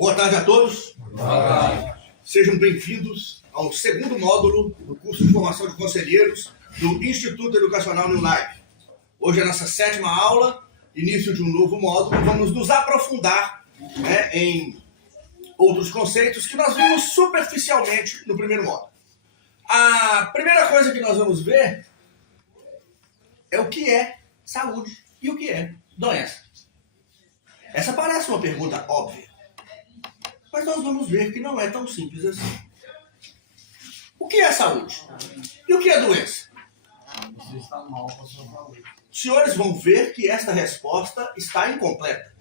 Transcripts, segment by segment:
Boa tarde a todos. Boa tarde. Sejam bem-vindos ao segundo módulo do curso de formação de conselheiros do Instituto Educacional New Life. Hoje é a nossa 7ª aula, início de um novo módulo. Vamos nos aprofundar em outros conceitos que nós vimos superficialmente no primeiro módulo. A primeira coisa que nós vamos ver é o que é saúde e o que é doença. Essa parece uma pergunta óbvia, mas nós vamos ver que não é tão simples assim. O que é saúde? E o que é doença? Você está mal com a sua saúde. Os senhores vão ver que esta resposta está incompleta.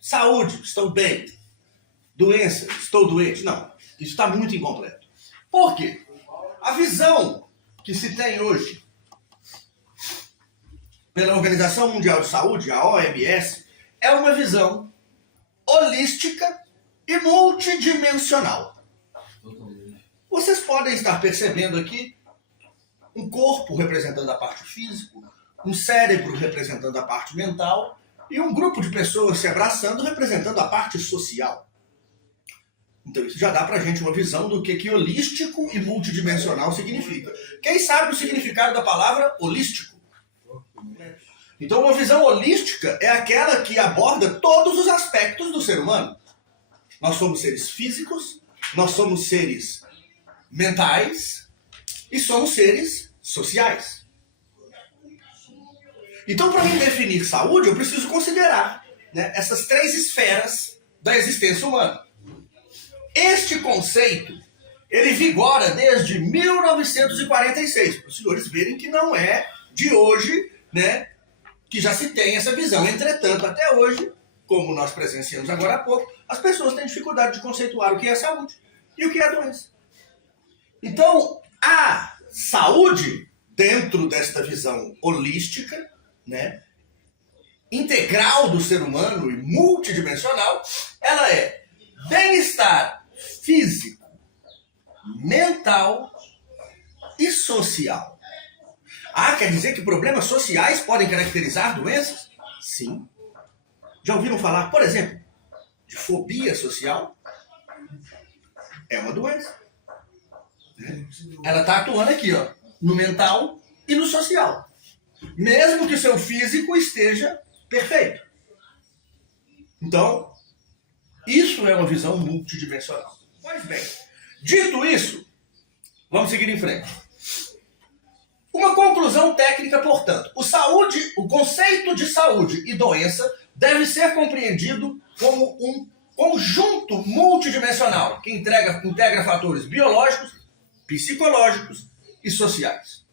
Saúde, estou bem. Doença, estou doente. Não, isso está muito incompleto. Por quê? A visão que se tem hoje pela Organização Mundial de Saúde, a OMS, é uma visão holística e multidimensional. Vocês podem estar percebendo aqui um corpo representando a parte física, um cérebro representando a parte mental e um grupo de pessoas se abraçando representando a parte social. Então isso já dá pra gente uma visão do que holístico e multidimensional significa. Quem sabe o significado da palavra holístico? Então uma visão holística é aquela que aborda todos os aspectos do ser humano. Nós somos seres físicos, nós somos seres mentais e somos seres sociais. Então, para mim definir saúde, eu preciso considerar essas 3 esferas da existência humana. Este conceito, ele vigora desde 1946, para os senhores verem que não é de hoje, que já se tem essa visão. Entretanto, até hoje, como nós presenciamos agora há pouco, as pessoas têm dificuldade de conceituar o que é saúde e o que é doença. Então, a saúde, dentro desta visão holística, integral do ser humano e multidimensional, ela é bem-estar físico, mental e social. Ah, quer dizer que problemas sociais podem caracterizar doenças? Sim. Já ouviram falar, por exemplo, de fobia social? É uma doença. Ela está atuando aqui, no mental e no social. Mesmo que seu físico esteja perfeito. Então, isso é uma visão multidimensional. Pois bem, dito isso, vamos seguir em frente. Uma conclusão técnica, portanto. O conceito de saúde e doença deve ser compreendido como um conjunto multidimensional que integra fatores biológicos, psicológicos e sociais.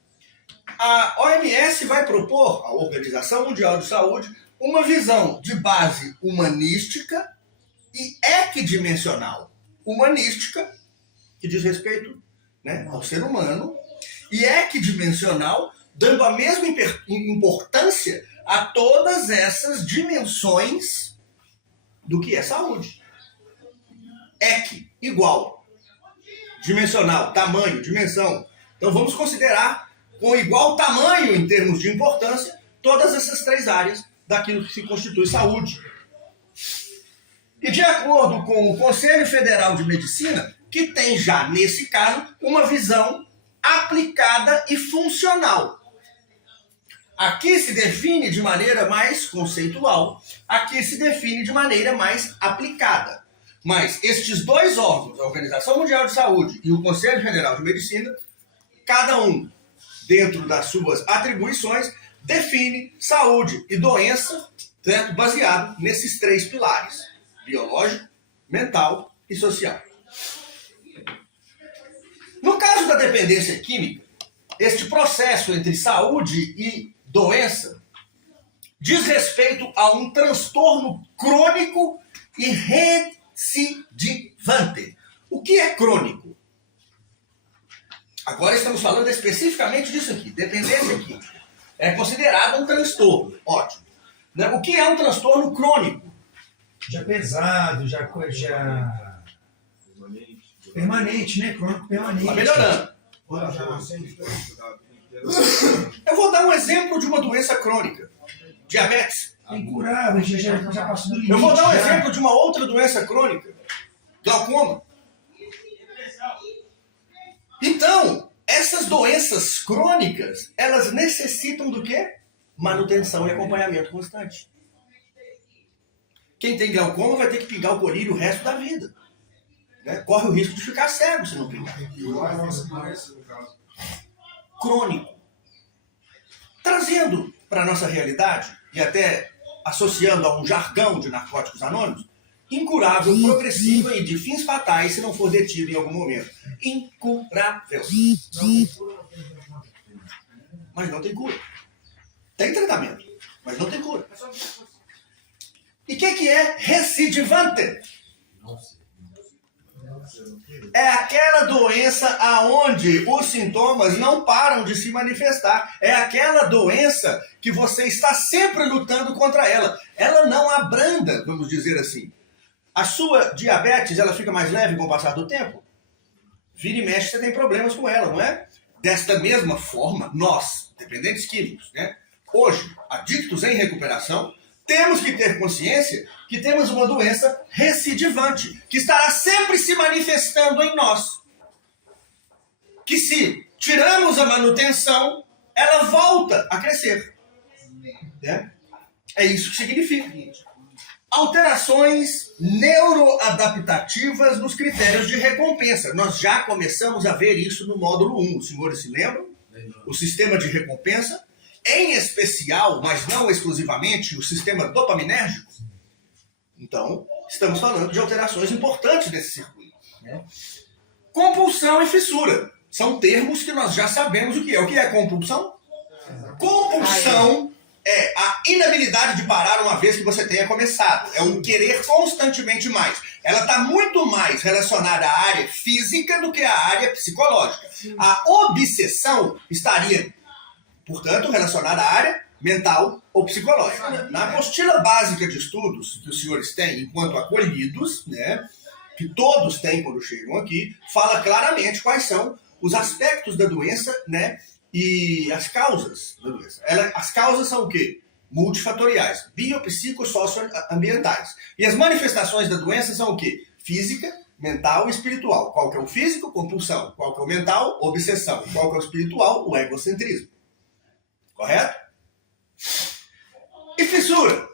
A OMS vai propor, a Organização Mundial de Saúde, uma visão de base humanística e equidimensional. Humanística, que diz respeito ao ser humano, e equidimensional, dando a mesma importância a todas essas dimensões do que é saúde. Equi, igual. Dimensional, tamanho, dimensão. Então vamos considerar com igual tamanho em termos de importância todas essas 3 áreas daquilo que se constitui saúde. E de acordo com o Conselho Federal de Medicina, que tem já, nesse caso, uma visão aplicada e funcional. Aqui se define de maneira mais conceitual, aqui se define de maneira mais aplicada. Mas estes 2 órgãos, a Organização Mundial de Saúde e o Conselho Federal de Medicina, cada um, dentro das suas atribuições, define saúde e doença, baseado nesses 3 pilares: biológico, mental e social. No caso da dependência química, este processo entre saúde e doença diz respeito a um transtorno crônico e recidivante. O que é crônico? Agora estamos falando especificamente disso aqui. Dependência química é considerado um transtorno. Ótimo. O que é um transtorno crônico? Já pesado, já permanente, crônico permanente. Está melhorando. Eu vou dar um exemplo de uma doença crônica. Diabetes. É incurável, já passou do limite. Eu vou dar um já. exemplo de uma outra doença crônica, glaucoma. Então, essas doenças crônicas, elas necessitam do quê? Manutenção e acompanhamento constante. Quem tem glaucoma vai ter que pingar o colírio o resto da vida. Né? Corre o risco de ficar cego se não pingar. Igual a nossa doença, no caso. Crônico. Trazendo para a nossa realidade, e até associando a um jargão de narcóticos anônimos, incurável, progressiva e de fins fatais se não for detido em algum momento. Incurável. Mas não tem cura. Tem tratamento, mas não tem cura. E o que é recidivante? É aquela doença aonde os sintomas não param de se manifestar. É aquela doença que você está sempre lutando contra ela. Ela não abranda, vamos dizer assim. A sua diabetes, ela fica mais leve com o passar do tempo? Vira e mexe, você tem problemas com ela, não é? Desta mesma forma, nós, dependentes químicos, né? Hoje, adictos em recuperação, temos que ter consciência que temos uma doença recidivante, que estará sempre se manifestando em nós. Que se tiramos a manutenção, ela volta a crescer. Né? É isso que significa. Alterações neuroadaptativas nos critérios de recompensa. Nós já começamos a ver isso no módulo 1. Os senhores se lembram? O sistema de recompensa, em especial, mas não exclusivamente, o sistema dopaminérgico. Então, estamos falando de alterações importantes nesse circuito. Né? Compulsão e fissura. São termos que nós já sabemos o que é. O que é compulsão? Compulsão é a inabilidade de parar uma vez que você tenha começado. É um querer constantemente mais. Ela está muito mais relacionada à área física do que à área psicológica. A obsessão estaria, portanto, relacionada à área mental ou psicológica. Na apostila básica de estudos que os senhores têm enquanto acolhidos, né, que todos têm quando chegam aqui, fala claramente quais são os aspectos da doença, né, e as causas da doença. As causas são o quê? Multifatoriais, biopsicossocioambientais. E as manifestações da doença são o quê? Física, mental e espiritual. Qual que é o físico? Compulsão. Qual que é o mental? Obsessão. Qual que é o espiritual? O egocentrismo. Correto? E fissura?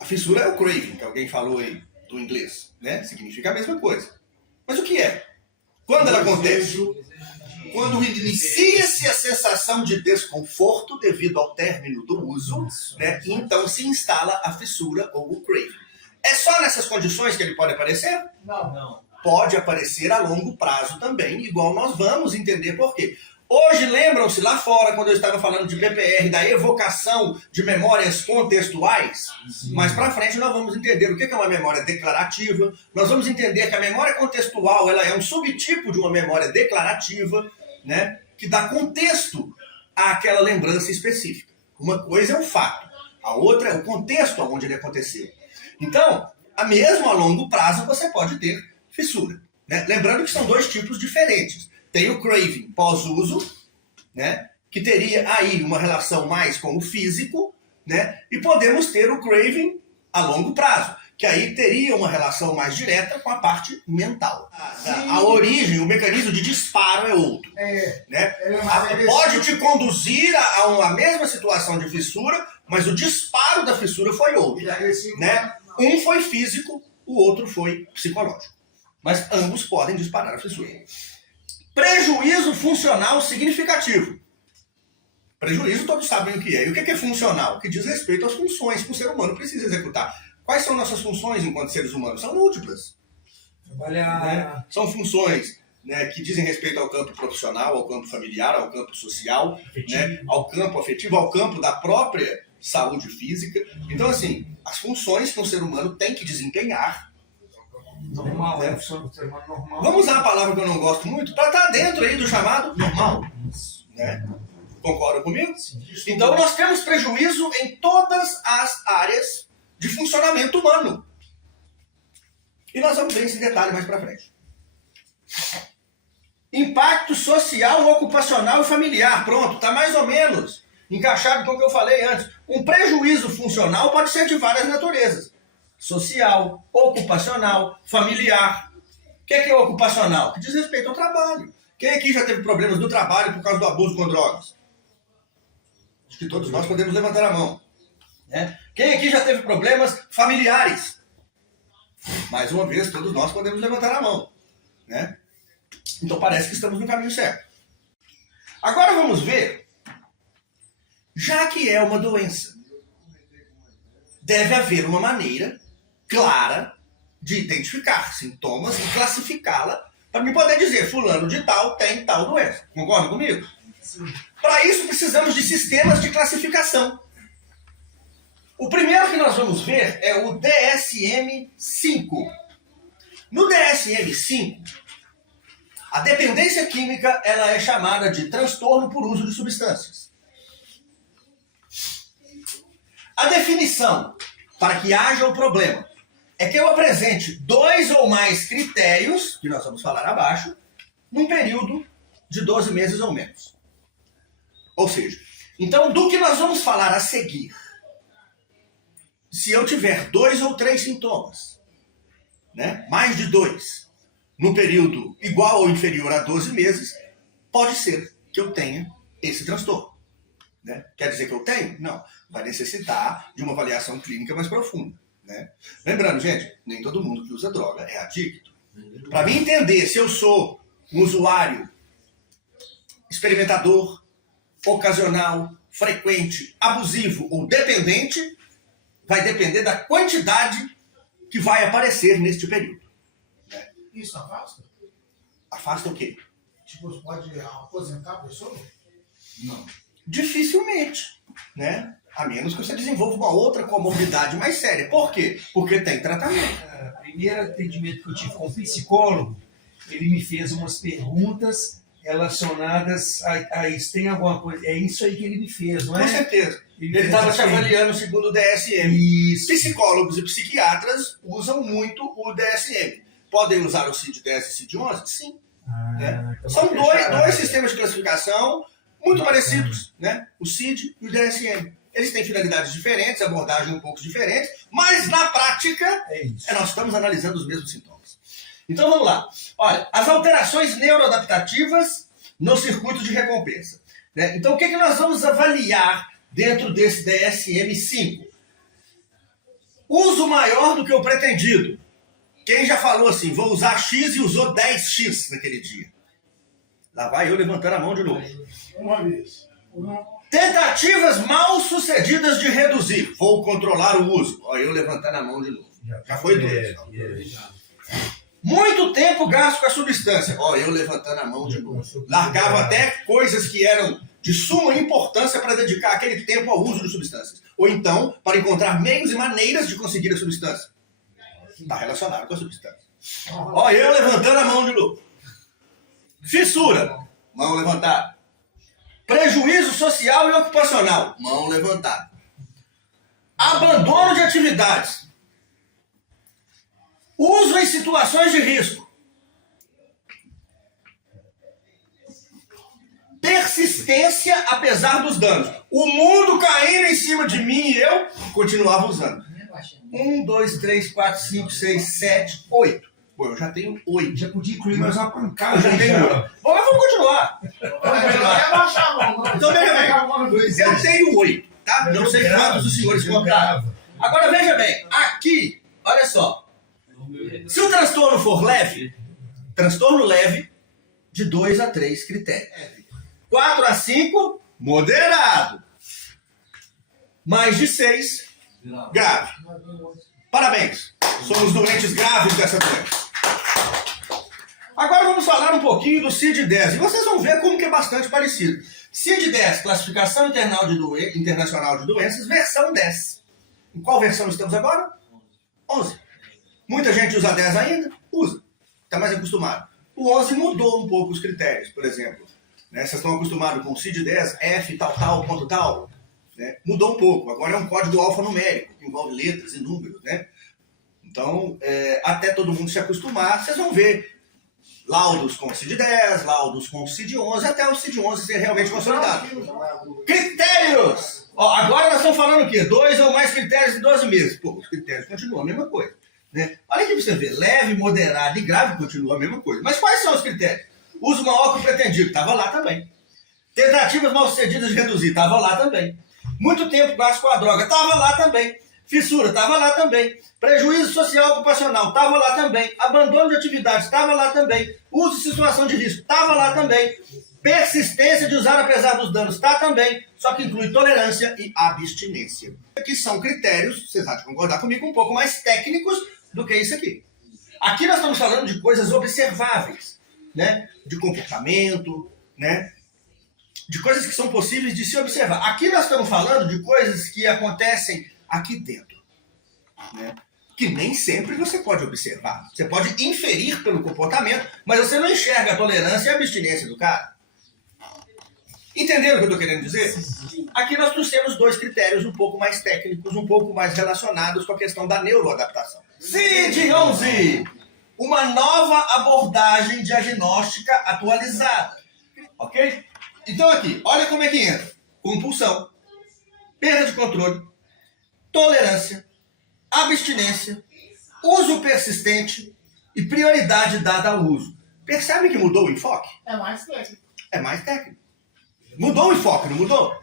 A fissura é o craving, que alguém falou aí do inglês, né? Significa a mesma coisa. Mas o que é? Quando ela acontece? Quando inicia-se a sensação de desconforto devido ao término do uso, né? E então se instala a fissura ou o craving. É só nessas condições que ele pode aparecer? Não. Pode aparecer a longo prazo também, igual nós vamos entender por quê. Hoje, lembram-se lá fora, quando eu estava falando de PPR, da evocação de memórias contextuais? Sim. Mais para frente nós vamos entender o que é uma memória declarativa. Nós vamos entender que a memória contextual ela é um subtipo de uma memória declarativa, né, que dá contexto àquela lembrança específica. Uma coisa é o fato, a outra é o contexto onde ele aconteceu. Então, mesmo a longo prazo, você pode ter fissura. Né? Lembrando que são dois tipos diferentes. Tem o craving pós-uso, né, que teria aí uma relação mais com o físico, né, e podemos ter o craving a longo prazo, que aí teria uma relação mais direta com a parte mental. A origem, o mecanismo de disparo é outro. Né? Pode te conduzir a uma mesma situação de fissura, mas o disparo da fissura foi outro. Né? Um foi físico, o outro foi psicológico. Mas ambos podem disparar a fissura. Prejuízo funcional significativo. Prejuízo todos sabem o que é. E o que é funcional? Que diz respeito às funções que o ser humano precisa executar. Quais são nossas funções enquanto seres humanos? São múltiplas. Trabalhar. Né? São funções, né, que dizem respeito ao campo profissional, ao campo familiar, ao campo social, né, ao campo afetivo, ao campo da própria saúde física. Então, assim, as funções que um ser humano tem que desempenhar. Normal, é normal. Vamos usar a palavra que eu não gosto muito para estar dentro aí do chamado normal. Né? Concordam comigo? Então nós temos prejuízo em todas as áreas de funcionamento humano. E nós vamos ver esse detalhe mais para frente. Impacto social, ocupacional e familiar. Pronto, está mais ou menos encaixado com o que eu falei antes. Um prejuízo funcional pode ser de várias naturezas. Social, ocupacional, familiar. O que é ocupacional? Que diz respeito ao trabalho. Quem aqui já teve problemas no trabalho por causa do abuso com drogas? Acho que todos nós podemos levantar a mão. Né? Quem aqui já teve problemas familiares? Mais uma vez, todos nós podemos levantar a mão. Né? Então parece que estamos no caminho certo. Agora vamos ver, já que é uma doença, deve haver uma maneira clara de identificar sintomas e classificá-la para me poder dizer, fulano de tal tem tal doença. Concorda comigo? Para isso precisamos de sistemas de classificação. O primeiro que nós vamos ver é o DSM-5. No DSM-5, a dependência química ela é chamada de transtorno por uso de substâncias. A definição para que haja o problema é que eu apresente 2 ou mais critérios, que nós vamos falar abaixo, num período de 12 meses ou menos. Ou seja, então do que nós vamos falar a seguir, se eu tiver 2 ou 3 sintomas, né, mais de 2, num período igual ou inferior a 12 meses, pode ser que eu tenha esse transtorno. Né? Quer dizer que eu tenho? Não. Vai necessitar de uma avaliação clínica mais profunda. Né? Lembrando, gente, nem todo mundo que usa droga é adicto. Para mim entender se eu sou um usuário experimentador, ocasional, frequente, abusivo ou dependente, vai depender da quantidade que vai aparecer neste período. Isso afasta? Afasta o quê? Tipo, você pode aposentar a pessoa? Não. Dificilmente, né? A menos que você desenvolva uma outra comorbidade mais séria. Por quê? Porque tem tratamento. O primeiro atendimento que eu tive com o psicólogo, ele me fez umas perguntas relacionadas a isso. Tem alguma coisa? É isso aí que ele me fez, não é? Com certeza. Ele fez estava assim. te avaliando segundo o DSM. Isso. Psicólogos e psiquiatras usam muito o DSM. Podem usar o CID-10 e CID-11? Sim. Né? Então São vou fechar. dois sistemas de classificação muito parecidos, né? O CID e o DSM. Eles têm finalidades diferentes, abordagens um pouco diferentes, mas na prática, É isso. nós estamos analisando os mesmos sintomas. Então vamos lá. Olha, as alterações neuroadaptativas no circuito de recompensa. Né? Então o que nós vamos avaliar dentro desse DSM-5? Uso maior do que o pretendido. Quem já falou assim, vou usar X e usou 10X naquele dia? Lá vai eu levantando a mão de novo. Uma vez. Tentativas mal sucedidas de reduzir. Vou controlar o uso. Ó, eu levantando a mão de novo. Já foi 2. Muito tempo gasto com a substância. Ó, eu levantando a mão de novo. Largava até coisas que eram de suma importância para dedicar aquele tempo ao uso de substâncias. Ou então, para encontrar meios e maneiras de conseguir a substância. Está relacionado com a substância. Ó, eu levantando a mão de novo. Fissura. Mão levantada. Prejuízo social e ocupacional. Mão levantada. Abandono de atividades. Uso em situações de risco. Persistência apesar dos danos. O mundo caindo em cima de mim e eu continuava usando. 1, 2, 3, 4, 5, 6, 7, 8. Pô, eu já tenho 8. Já podia incluir mais uma pancada. Eu já tenho 8. Bom, mas vamos continuar. Então veja bem. Eu tenho 8, tá? Não sei quantos os senhores contaram. Agora veja bem. Aqui, olha só. Se o transtorno for leve, transtorno leve, de 2 a 3 critérios. 4 a 5, moderado. Mais de 6, grave. Parabéns. Somos doentes graves dessa doença. Agora vamos falar um pouquinho do CID-10. E vocês vão ver como que é bastante parecido. CID-10, Classificação Internacional de Doenças, versão 10. Em qual versão estamos agora? 11. Muita gente usa 10 ainda? Usa. Está mais acostumado. O 11 mudou um pouco os critérios, por exemplo. Né? Vocês estão acostumados com o CID-10, F, tal, ponto tal. Né? Mudou um pouco. Agora é um código alfanumérico, que envolve letras e números. Né? Então, até todo mundo se acostumar, vocês vão ver laudos com CID-10, laudos com CID-11, até o CID-11 ser realmente consolidado. Critérios! Ó, agora nós estamos falando o quê? 2 ou mais critérios em 12 meses. Pô, os critérios continuam a mesma coisa. Né? Olha aqui pra você ver, leve, moderado e grave continua a mesma coisa. Mas quais são os critérios? Uso maior que o pretendido, estava lá também. Tentativas mal sucedidas de reduzir, estava lá também. Muito tempo gasto com a droga, estava lá também. Fissura, estava lá também. Prejuízo social ocupacional, estava lá também. Abandono de atividades, estava lá também. Uso de situação de risco, estava lá também. Persistência de usar apesar dos danos, está também. Só que inclui tolerância e abstinência. Que são critérios, vocês vão concordar comigo, um pouco mais técnicos do que isso aqui. Aqui nós estamos falando de coisas observáveis, né? De comportamento, né? De coisas que são possíveis de se observar. Aqui nós estamos falando de coisas que acontecem aqui dentro, né? Que nem sempre você pode observar. Você pode inferir pelo comportamento, mas você não enxerga a tolerância e a abstinência do cara. Entenderam o que eu estou querendo dizer? Aqui nós trouxemos 2 critérios um pouco mais técnicos, um pouco mais relacionados com a questão da neuroadaptação. CID-11, uma nova abordagem diagnóstica atualizada. Ok? Então aqui, olha como é que entra. Compulsão, perda de controle, tolerância, abstinência, uso persistente e prioridade dada ao uso. Percebe que mudou o enfoque? É mais técnico. É mais técnico. Mudou o enfoque, não mudou?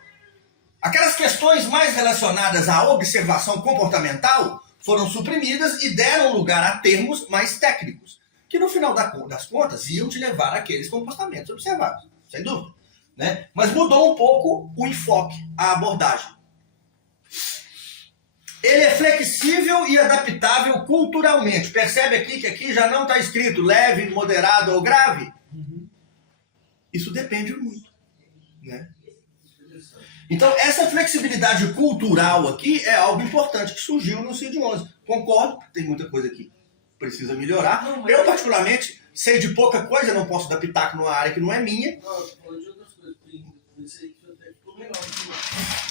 Aquelas questões mais relacionadas à observação comportamental foram suprimidas e deram lugar a termos mais técnicos, que no final das contas iam te levar àqueles comportamentos observados, sem dúvida. Né? Mas mudou um pouco o enfoque, a abordagem. Ele é flexível e adaptável culturalmente. Percebe aqui que aqui já não está escrito leve, moderado ou grave? Isso depende muito. Né? Então, essa flexibilidade cultural aqui é algo importante que surgiu no CID-11. Concordo, tem muita coisa que precisa melhorar. Eu, particularmente, sei de pouca coisa, não posso dar pitaco numa área que não é minha.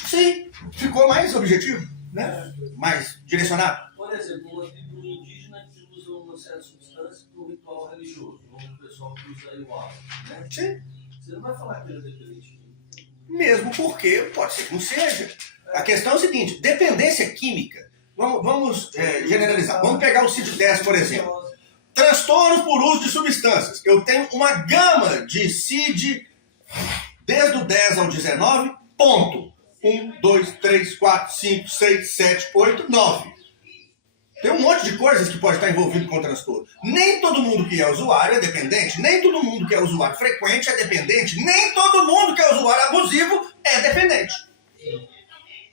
Sim, ficou mais objetivo, né? Mais direcionado. Por exemplo, uma tribo indígena que usa uma certa substância para um ritual religioso, como o pessoal que usa ayahuasca, né? Sim. Você não vai falar que ele é dependente. Mesmo porque pode ser que não seja. A questão é o seguinte, dependência química, vamos generalizar. Vamos pegar o CID-10, por exemplo. Transtorno por uso de substâncias. Eu tenho uma gama de CID desde o 10 ao 19, ponto. 1, 2, 3, 4, 5, 6, 7, 8, 9. Tem um monte de coisas que pode estar envolvido com o transtorno. Nem todo mundo que é usuário é dependente, nem todo mundo que é usuário frequente é dependente, nem todo mundo que é usuário abusivo é dependente.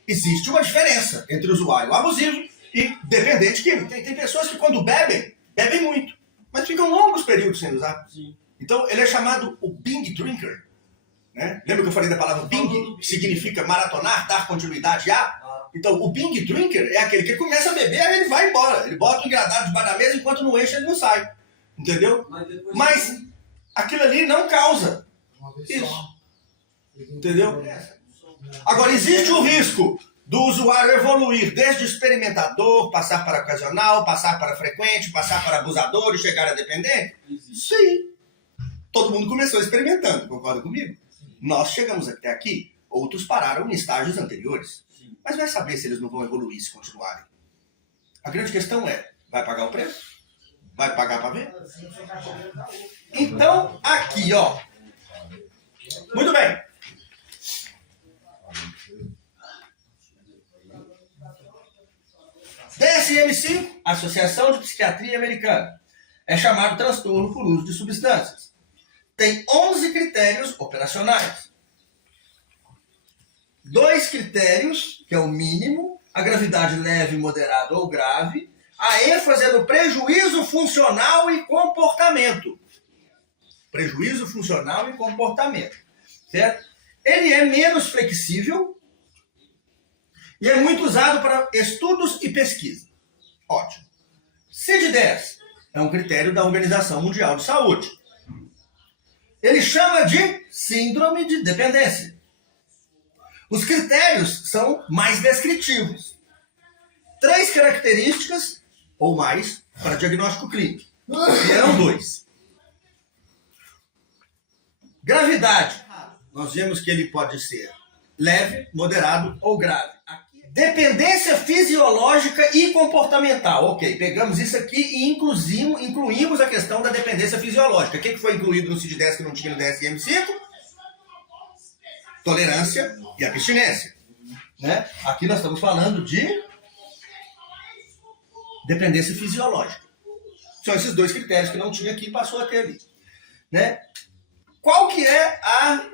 Existe uma diferença entre usuário abusivo e dependente químico. Tem pessoas que quando bebem muito, mas ficam longos períodos sem usar. Então ele é chamado o binge drinker. Né? Lembra que eu falei da palavra binge, que significa maratonar, dar continuidade a? Então, o binge drinker é aquele que começa a beber, aí ele vai embora. Ele bota o engradado debaixo da mesa, enquanto não enche, ele não sai. Entendeu? Mas aquilo ali não causa isso. Entendeu? Agora, existe o risco do usuário evoluir desde experimentador, passar para ocasional, passar para frequente, passar para abusador e chegar a dependente? Sim. Todo mundo começou experimentando, concorda comigo? Nós chegamos até aqui, outros pararam em estágios anteriores. Mas vai saber se eles não vão evoluir se continuarem. A grande questão é, vai pagar o preço? Vai pagar para ver? Então, aqui, ó. Muito bem. DSM-5, Associação de Psiquiatria Americana, é chamado transtorno por uso de substâncias. Tem 11 critérios operacionais. 2 critérios, que é o mínimo, a gravidade leve, moderada ou grave, a ênfase é no prejuízo funcional e comportamento. Prejuízo funcional e comportamento. Certo? Ele é menos flexível e é muito usado para estudos e pesquisa. Ótimo. CID-10 é um critério da Organização Mundial de Saúde. Ele chama de síndrome de dependência. Os critérios são mais descritivos. 3 características ou mais para diagnóstico clínico. Vieram 2. Gravidade. Nós vemos que ele pode ser leve, moderado ou grave. Dependência fisiológica e comportamental. Ok, pegamos isso aqui e incluímos a questão da dependência fisiológica. O que foi incluído no CID-10 que não tinha no DSM-5? Tolerância e abstinência. Né? Aqui nós estamos falando de dependência fisiológica. São esses dois critérios que não tinha aqui e passou a ter ali. Né? Qual que é a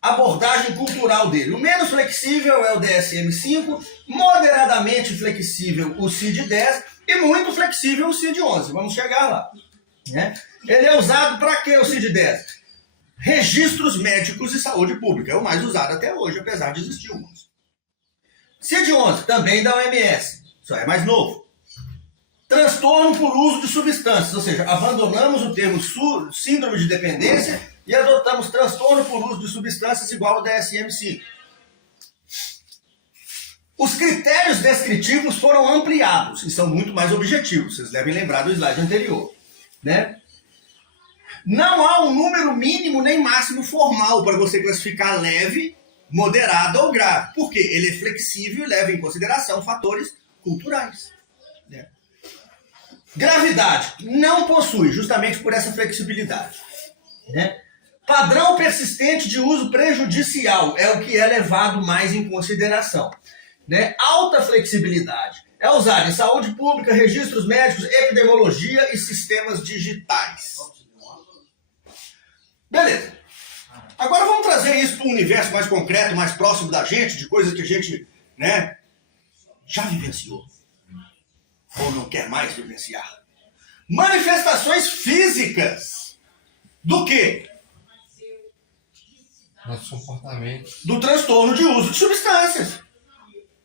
abordagem cultural dele? O menos flexível é o DSM-5, moderadamente flexível o CID-10 e muito flexível o CID-11. Vamos chegar lá. Né? Ele é usado para quê o CID-10? Registros médicos e saúde pública. É o mais usado até hoje, apesar de existir uns. CID-11, também da OMS, só é mais novo. Transtorno por uso de substâncias, ou seja, abandonamos o termo síndrome de dependência e adotamos transtorno por uso de substâncias igual ao DSM-5. Os critérios descritivos foram ampliados e são muito mais objetivos. Vocês devem lembrar do slide anterior. Né? Não há um número mínimo nem máximo formal para você classificar leve, moderado ou grave. Porque ele é flexível e leva em consideração fatores culturais. Né? Gravidade não possui, justamente por essa flexibilidade. Né? Padrão persistente de uso prejudicial é o que é levado mais em consideração. Né? Alta flexibilidade é usado em saúde pública, registros médicos, epidemiologia e sistemas digitais. Beleza. Agora vamos trazer isso para um universo mais concreto, mais próximo da gente, de coisas que a gente, né, já vivenciou. Ou não quer mais vivenciar. Manifestações físicas. Do quê? Nosso comportamento. Do transtorno de uso de substâncias.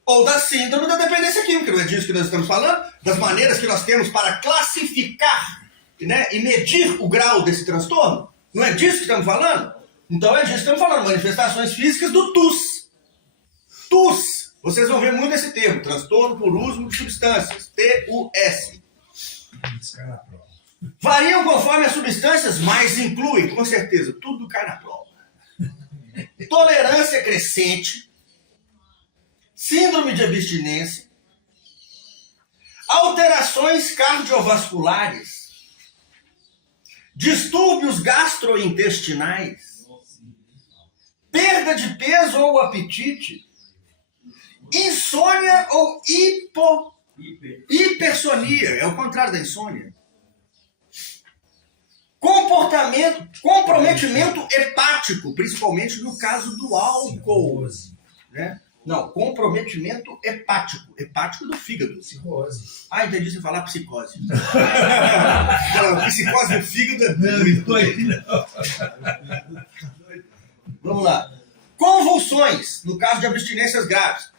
Ou da síndrome da dependência química. Não é disso que nós estamos falando? Das maneiras que nós temos para classificar, né, e medir o grau desse transtorno? Não é disso que estamos falando? Então é disso que estamos falando. Manifestações físicas do TUS. TUS. Vocês vão ver muito esse termo. Transtorno por uso de substâncias. TUS. Variam conforme as substâncias, mas incluem, com certeza, tudo cai na prova. Tolerância crescente. Síndrome de abstinência. Alterações cardiovasculares. Distúrbios gastrointestinais. Perda de peso ou apetite. Insônia ou hipersonia. É o contrário da insônia. Comprometimento hepático, principalmente no caso do álcool. Né? Não, comprometimento hepático. Hepático do fígado. Psicose. Ah, entendi você falar psicose. Psicose do fígado é muito. Vamos lá. Convulsões, no caso de abstinências graves.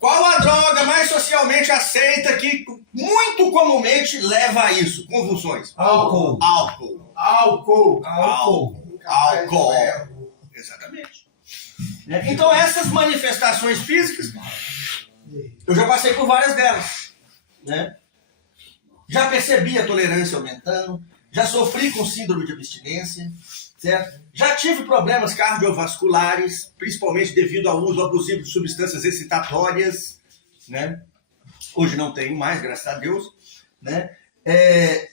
Qual a droga mais socialmente aceita que muito comumente leva a isso? Convulsões. Álcool. Álcool. Álcool. Álcool. Álcool. Exatamente. Então essas manifestações físicas, eu já passei por várias delas. Né? Já percebi a tolerância aumentando, já sofri com síndrome de abstinência, certo? Já tive problemas cardiovasculares, principalmente devido ao uso abusivo de substâncias excitatórias, né? Hoje não tenho mais, graças a Deus, né?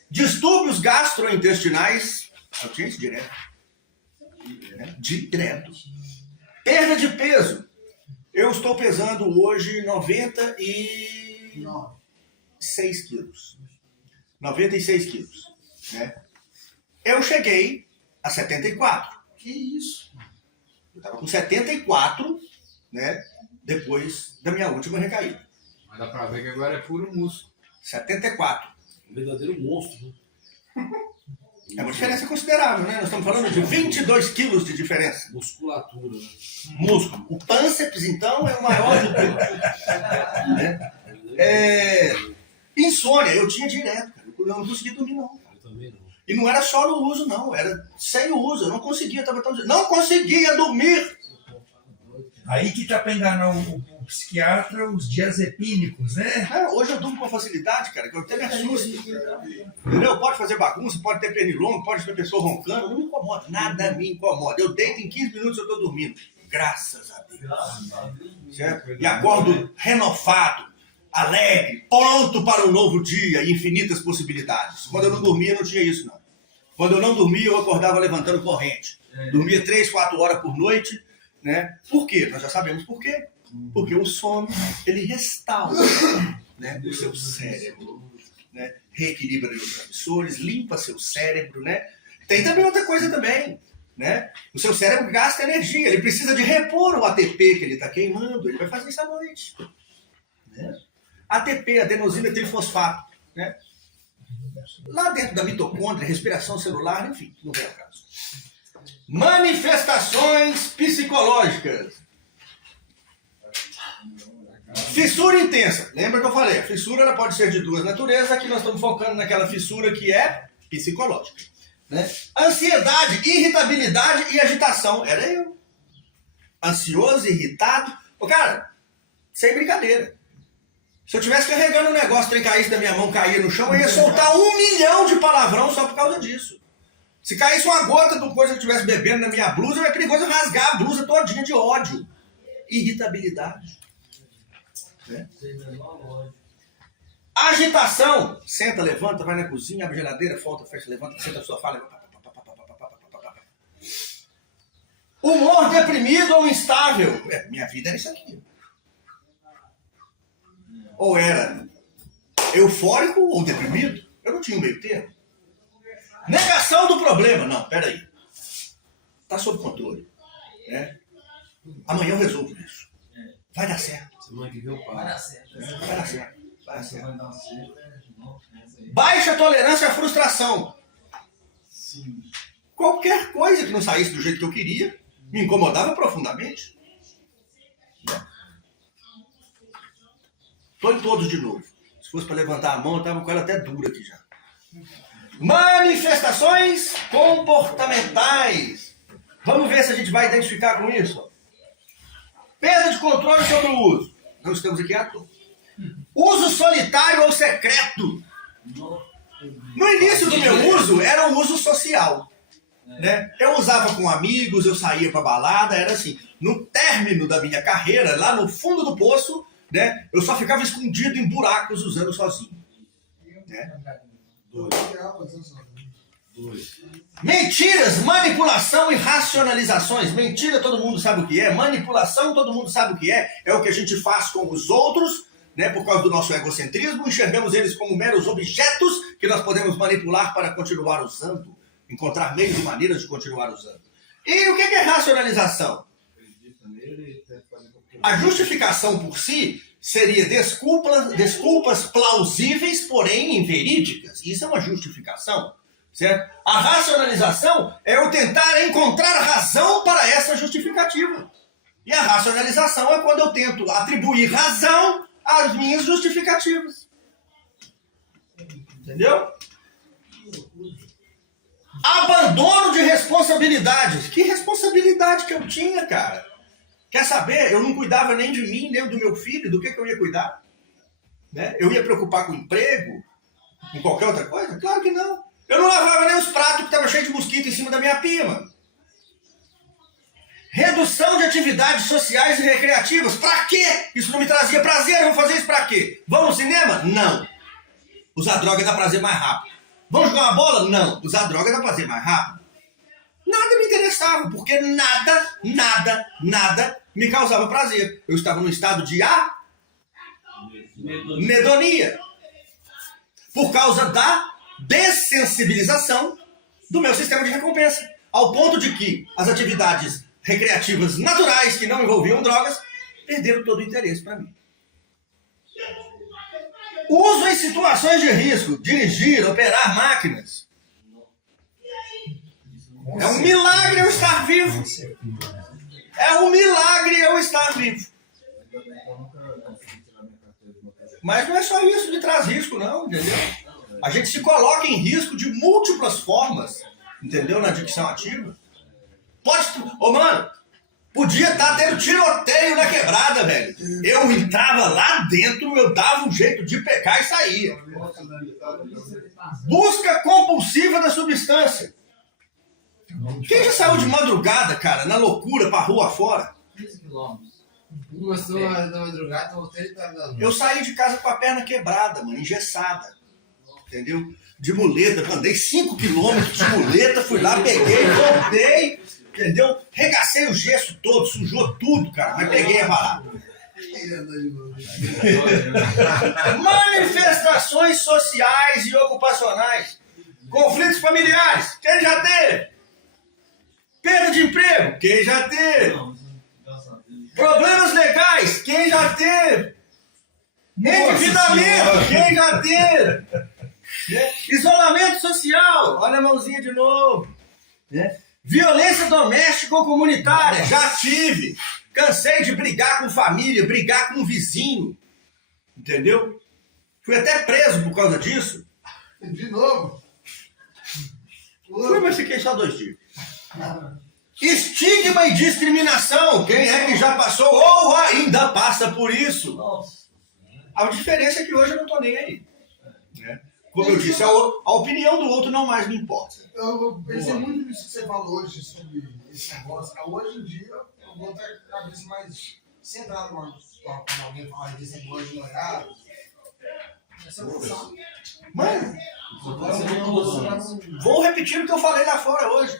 Distúrbios gastrointestinais, eu tinha isso direto, né? Direto. Perda de peso, eu estou pesando hoje 96 quilos. 96 quilos, né? Eu cheguei a 74. Que isso? Eu estava com 74, né? Depois da minha última recaída. Mas dá pra ver que agora é puro músculo. 74. Um verdadeiro monstro. Né? É uma diferença considerável, né? Nós estamos falando de 22 quilos de diferença. Musculatura. Né? Músculo. O pânceps, então, é o maior de todos. Né? Insônia, eu tinha direto, cara. Eu não conseguia dormir, não. Eu também não. E não era só no uso, não. Era sem o uso. Eu não conseguia, não conseguia dormir. Aí que tá para enganar o psiquiatra os diazepínicos, né? Hoje eu durmo com facilidade, cara, que eu até me assusto. Entendeu? Pode fazer bagunça, pode ter pernilongo, pode ter pessoa roncando, não me incomoda, nada me incomoda. Eu deito em 15 minutos eu tô dormindo. Graças a Deus. Graças a Deus. Certo? E acordo renovado, alegre, pronto para um novo dia e infinitas possibilidades. Quando eu não dormia, não tinha isso, não. Quando eu não dormia, eu acordava levantando corrente. Dormia 3, 4 horas por noite, né? Por quê? Nós já sabemos por quê. Porque o sono, ele restaura, né, o seu cérebro, né? Reequilibra os transmissores, limpa seu cérebro, né? Tem também outra coisa também, né? O seu cérebro gasta energia, ele precisa de repor o ATP que ele está queimando, ele vai fazer isso à noite. Né? ATP, adenosina trifosfato, né? Lá dentro da mitocôndria, respiração celular, enfim, não vem ao caso. Manifestações psicológicas. Fissura intensa. Lembra que eu falei? A fissura ela pode ser de duas naturezas. Aqui nós estamos focando naquela fissura que é psicológica. Né? Ansiedade, irritabilidade e agitação. Era eu. Ansioso, irritado. Ô, cara, sem brincadeira. Se eu estivesse carregando um negócio, o trem caísse da minha mão, caía no chão, eu ia soltar 1 milhão de palavrão só por causa disso. Se caísse uma gota de coisa que eu estivesse bebendo na minha blusa, é perigoso eu rasgar a blusa todinha de ódio. Irritabilidade. Né? Agitação. Senta, levanta, vai na cozinha, abre a geladeira, volta, fecha, levanta, senta no sofá, levanta. Humor deprimido ou instável. Minha vida era isso aqui. Ou era eufórico ou deprimido. Eu não tinha um meio termo. Negação do problema. Não, peraí. Está sob controle. Né? Amanhã eu resolvo isso. Vai dar certo. Semana que vem eu Vai paro. dar certo. Vai dar certo. Vai dar certo. Vai dar certo. Baixa tolerância à frustração. Sim. Qualquer coisa que não saísse do jeito que eu queria me incomodava profundamente. Estou em todos de novo. Se fosse para levantar a mão, eu estava com ela até dura aqui já. Manifestações comportamentais. Vamos ver se a gente vai identificar com isso. Perda de controle sobre o uso. Não estamos aqui à toa. Uso solitário ou secreto. No início do meu uso, era um uso social. Né? Eu usava com amigos, eu saía para balada, era assim. No término da minha carreira, lá no fundo do poço, né, eu só ficava escondido em buracos usando sozinho. Né? Mentiras, manipulação e racionalizações. Mentira todo mundo sabe o que é, manipulação todo mundo sabe o que é. É o que a gente faz com os outros, né, por causa do nosso egocentrismo. Enxergamos eles como meros objetos que nós podemos manipular para continuar usando. Encontrar meios e maneiras de continuar usando. E o que é racionalização? A justificação por si seria desculpas plausíveis, porém inverídicas. Isso é uma justificação, certo? A racionalização é eu tentar encontrar razão para essa justificativa. E a racionalização é quando eu tento atribuir razão às minhas justificativas. Entendeu? Abandono de responsabilidades. Que responsabilidade que eu tinha, cara? Quer saber? Eu não cuidava nem de mim, nem do meu filho. Do que eu ia cuidar? Né? Eu ia preocupar com o emprego? Com qualquer outra coisa? Claro que não. Eu não lavava nem os pratos que estavam cheios de mosquito em cima da minha pia, mano. Redução de atividades sociais e recreativas. Pra quê? Isso não me trazia prazer. Eu vou fazer isso pra quê? Vamos ao cinema? Não. Usar droga dá prazer mais rápido. Vamos jogar uma bola? Não. Usar droga dá prazer mais rápido. Nada me interessava, porque nada me causava prazer. Eu estava num estado de anedonia. Por causa da dessensibilização do meu sistema de recompensa. Ao ponto de que as atividades recreativas naturais que não envolviam drogas perderam todo o interesse para mim. Uso em situações de risco, dirigir, operar máquinas. É um milagre eu estar vivo. É um milagre eu estar vivo. Mas não é só isso que traz risco, não, entendeu? A gente se coloca em risco de múltiplas formas, entendeu? Na adicção ativa. Pode... Ô, mano, Podia estar tendo tiroteio na quebrada, velho. Eu entrava lá dentro, eu dava um jeito de pegar e saía. Busca compulsiva da substância. Quem já saiu de madrugada, cara, na loucura, pra rua fora? 15 quilômetros. Começou da madrugada, voltei e tava dando. Eu saí de casa com a perna quebrada, mano, engessada. Entendeu? De muleta, andei 5 quilômetros de muleta, fui lá, peguei, voltei, entendeu? Regacei o gesso todo, sujou tudo, cara, mas peguei a barata. Manifestações sociais e ocupacionais. Conflitos familiares. Quem já teve? Perda de emprego. Quem já teve? Problemas legais. Quem já teve? Endividamento. Quem já teve? Isolamento social. Olha a mãozinha de novo. Violência doméstica ou comunitária. Já tive. Cansei de brigar com família, brigar com vizinho. Entendeu? Fui até preso por causa disso. De novo? Fui, mas fiquei só 2 dias. Estigma e discriminação. Quem é que já passou ou ainda passa por isso? A diferença é que hoje eu não tô nem aí. Né? Como eu disse, a opinião do outro não mais me importa. Eu pensei muito nisso que você falou hoje sobre esse negócio. Hoje em dia, eu vou ter a cabeça mais centrada quando alguém fala desse negócio de olhar. Essa função. Mano, vou repetir o que eu falei lá fora hoje.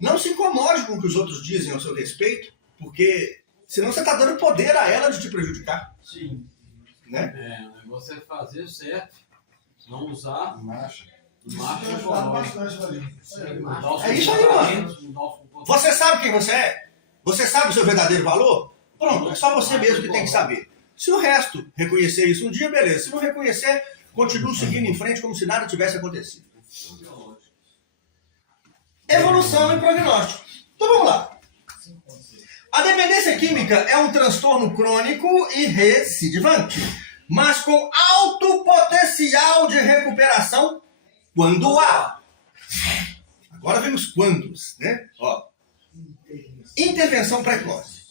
Não se incomode com o que os outros dizem ao seu respeito, porque senão você está dando poder a ela de te prejudicar. Sim. Né? Você fazer o certo, não usar Marcha. marcha Bastante ali. É isso aí, mano. Você sabe quem você é? Você sabe o seu verdadeiro valor? Pronto, é só você mesmo que tem que saber. Se o resto reconhecer isso um dia, beleza. Se não reconhecer, continue seguindo em frente como se nada tivesse acontecido. Evolução e prognóstico. Então vamos lá. A dependência química é um transtorno crônico e recidivante, mas com alto potencial de recuperação quando há. Agora vem os quandos, né? Ó. Intervenção precoce.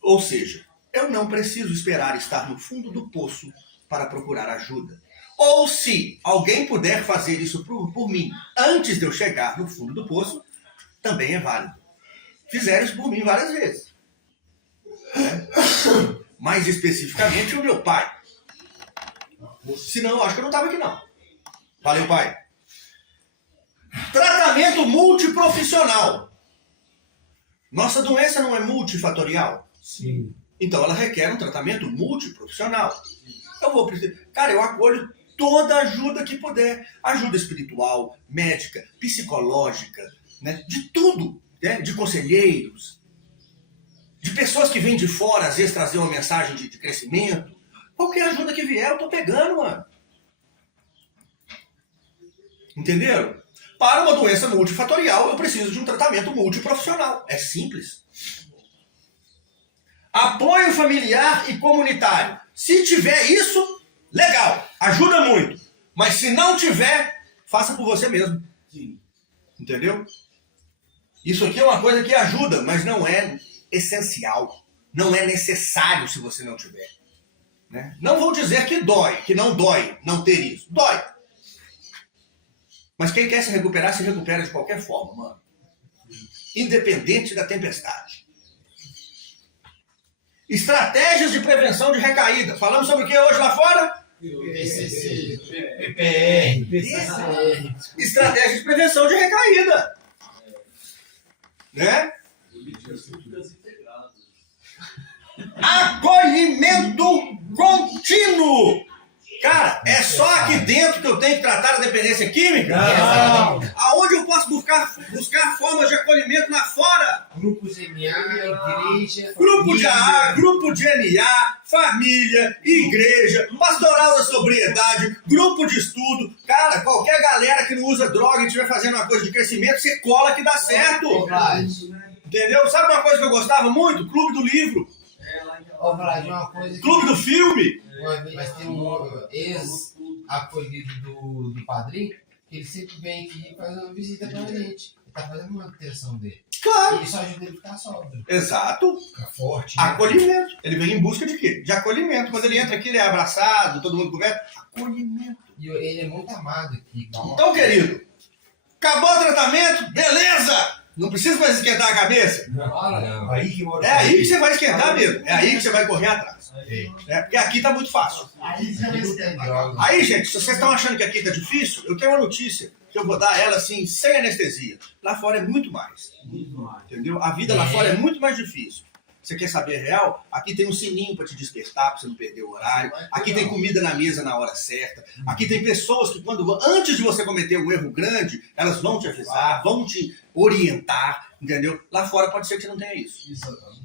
Ou seja, eu não preciso esperar estar no fundo do poço para procurar ajuda. Ou se alguém puder fazer isso por mim antes de eu chegar no fundo do poço, também é válido. Fizeram isso por mim várias vezes. Né? Mais especificamente o meu pai. Senão, eu acho que eu não estava aqui não. Valeu, pai. Tratamento multiprofissional. Nossa doença não é multifatorial? Sim. Então ela requer um tratamento multiprofissional. Eu vou precisar. Cara, eu acolho toda ajuda que puder. Ajuda espiritual, médica, psicológica, né? De tudo. Né? De conselheiros. De pessoas que vêm de fora, às vezes, trazer uma mensagem de crescimento. Qualquer ajuda que vier, eu tô pegando, mano. Entenderam? Para uma doença multifatorial, eu preciso de um tratamento multiprofissional. É simples. Apoio familiar e comunitário. Se tiver isso, legal, ajuda muito. Mas se não tiver, faça por você mesmo. Sim. Entendeu? Isso aqui é uma coisa que ajuda, mas não é essencial. Não é necessário se você não tiver. Né? Não vou dizer que dói, que não dói não ter isso. Dói. Mas quem quer se recupera de qualquer forma, mano. Independente da tempestade. Estratégias de prevenção de recaída. Falamos sobre o que hoje lá fora? PCC, PPR, Estratégia de prevenção de recaída. Né? Políticas integradas. Acolhimento contínuo. Cara, é só aqui dentro que eu tenho que tratar a dependência química? Não. Aonde eu posso buscar formas de acolhimento lá fora? grupos NA, igreja, Grupo de família. AA, grupo de NA, família, igreja, pastoral da sobriedade, grupo de estudo. Cara, qualquer galera que não usa droga e estiver fazendo uma coisa de crescimento, você cola que dá certo. Entendeu? Sabe uma coisa que eu gostava muito? Clube do livro, Ó, Vlad, uma coisa que clube do filme. mas tem um ex-acolhido do padrinho, que ele sempre vem aqui e faz uma visita pra gente. tá fazendo manutenção dele. Claro. E isso ajuda ele a ficar sóbrio. Exato. Fica forte. Né? Acolhimento. Ele vem em busca de quê? De acolhimento. Quando ele entra aqui, ele é abraçado, todo mundo conversa. Acolhimento. E ele é muito amado aqui. Então, querido, acabou o tratamento? Beleza! Não precisa mais esquentar a cabeça. Não. Aí que mora o É aí que perigo. você vai esquentar mesmo. É aí que você vai correr atrás. É. Porque aqui tá muito fácil. Aí já vai Ele tem esquentar. droga. Aí, gente, se vocês estão achando que aqui tá difícil, eu tenho uma notícia que eu vou dar ela assim, sem anestesia. Lá fora é muito mais. Muito mais. Entendeu? A vida lá fora é muito mais difícil. Você quer saber real? Aqui tem um sininho para te despertar, para você não perder o horário. Aqui tem comida na mesa na hora certa. Aqui tem pessoas que, antes de você cometer um erro grande, elas vão te avisar, vão te orientar, entendeu? Lá fora pode ser que você não tenha isso. Exatamente.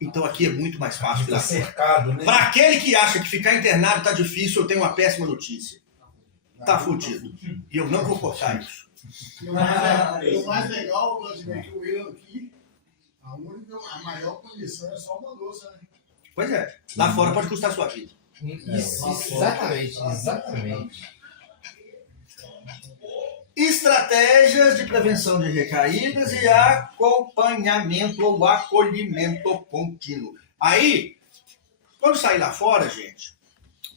Então aqui é muito mais fácil que Tá lá fora. cercado, né? Para aquele que acha que ficar internado tá difícil, eu tenho uma péssima notícia. Tá fudido. E eu não vou cortar isso. E o mais legal, Vladimir, que o William aqui, a maior condição é só uma doce, né? Pois é. Lá fora pode custar a sua vida. Exatamente. Estratégias de prevenção de recaídas e acompanhamento ou acolhimento contínuo. Aí, quando sair lá fora, gente,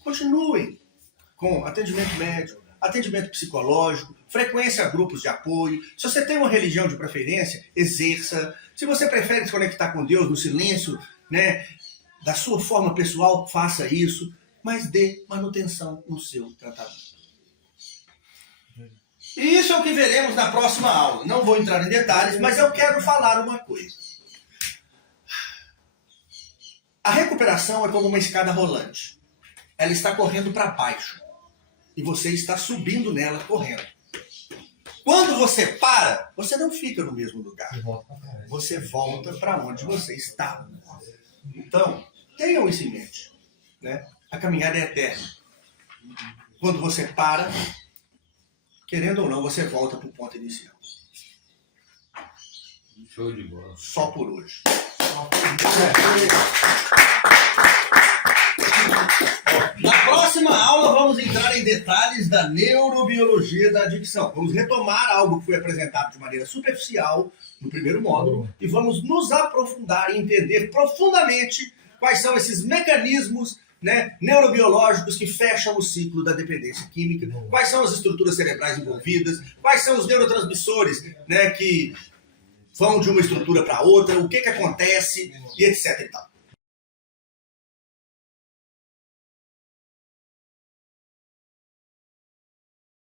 continuem com atendimento médico, atendimento psicológico, frequência a grupos de apoio. Se você tem uma religião de preferência, exerça. Se você prefere se conectar com Deus no silêncio, né, da sua forma pessoal, faça isso, mas dê manutenção no seu tratamento. E isso é o que veremos na próxima aula. Não vou entrar em detalhes, mas eu quero falar uma coisa. A recuperação é como uma escada rolante. Ela está correndo para baixo. E você está subindo nela correndo. Quando você para, você não fica no mesmo lugar. Você volta para onde você estava. Então, tenham isso em mente. Né? A caminhada é eterna. Quando você para, querendo ou não, você volta para o ponto inicial. Show de bola. Só por hoje. Na próxima aula vamos entrar em detalhes da neurobiologia da adicção. Vamos retomar algo que foi apresentado de maneira superficial no primeiro módulo e vamos nos aprofundar e entender profundamente quais são esses mecanismos, né, neurobiológicos que fecham o ciclo da dependência química, quais são as estruturas cerebrais envolvidas, quais são os neurotransmissores, né, que vão de uma estrutura para outra, o que acontece e etc. e tal.